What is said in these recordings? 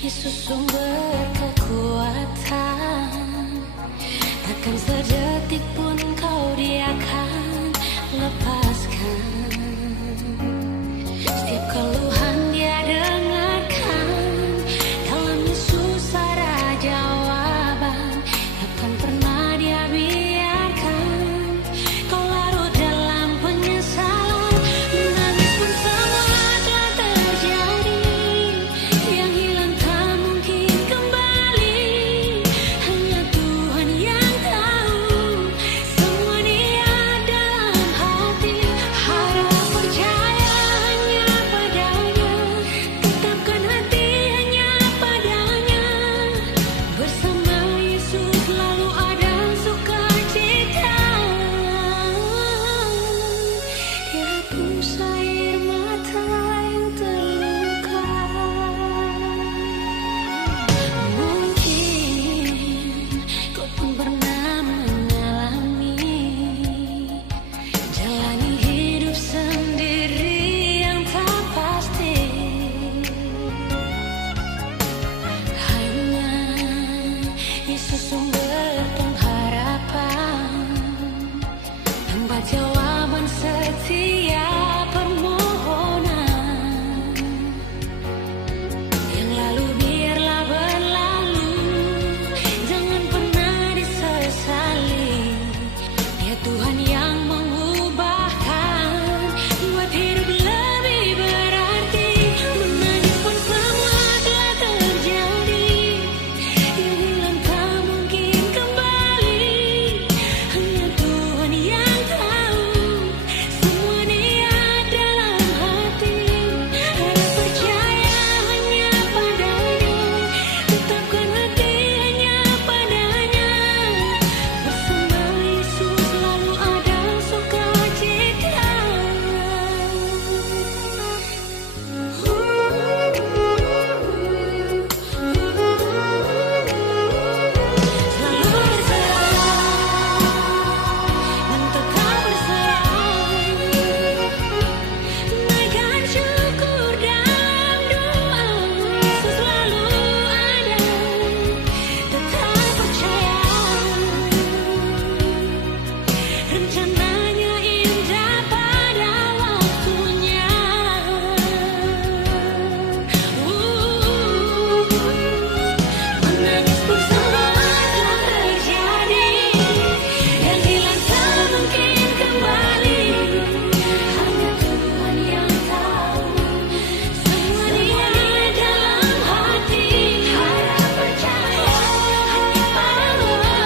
Yesus sumber kekuatan, takkan sedetik pun kau dia akan lepaskan. Setiap keluhan dia dengarkan, dalam Yesus ada jawaban. Takkan pernah dia biarkan kau larut dalam penyesalan. Menangis pun semua telah terjadi, yang hilang tak mungkin kembali. Hanya Tuhan yang tahu, semua dia dalam hati. Harap percaya hanya padanya, tetapkan hati hanya padanya. Bersama Yesus selalu ada sukacita. Dia hapus air mata yang terluka. Mungkin kau pun pernah mengalami jalani hidup sendiri yang tak pasti. Hanya Yesus sumber pengharapan, tempat jawaban setiap permohonan. Yang lalu biarlah berlalu, jangan pernah disesali. Dia Tuhan yang mengubahkan, buat hidup lebih berarti. Menangis pun semua telah terjadi, yang hilang tak mungkin kembali. Hanya Tuhan yang tahu, semua dia dalam hati. Harap percaya hanya padanya, tetapkan hati hanya padanya. Bersama Yesus selalu ada sukacita. Selalu berserah dan tetap berserah. Naikkan syukur dalam doa. Yesus selalu ada, tetap percaya. Rencananya indah pada waktunya. Menangis pun semua telah terjadi, yang hilang tak mungkin kembali. Hanya Tuhan yang tahu, semua dia dalam hati. Harap percaya hanya kepadanya.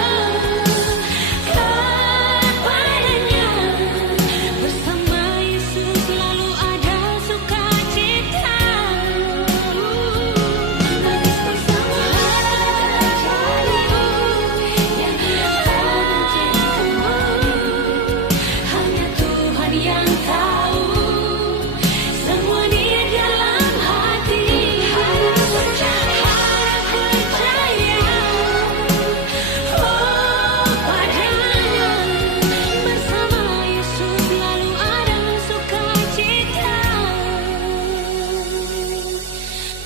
Bersama Yesus selalu ada sukacita. Menangis pun semua terjadi, yang hilang tak mungkin kembali. Hanya Tuhan yang tahu, semua dia dalam hati. Harap percaya, oh padanya. Bersama Yesus selalu ada sukacita.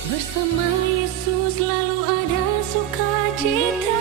Bersama Yesus selalu ada sukacita.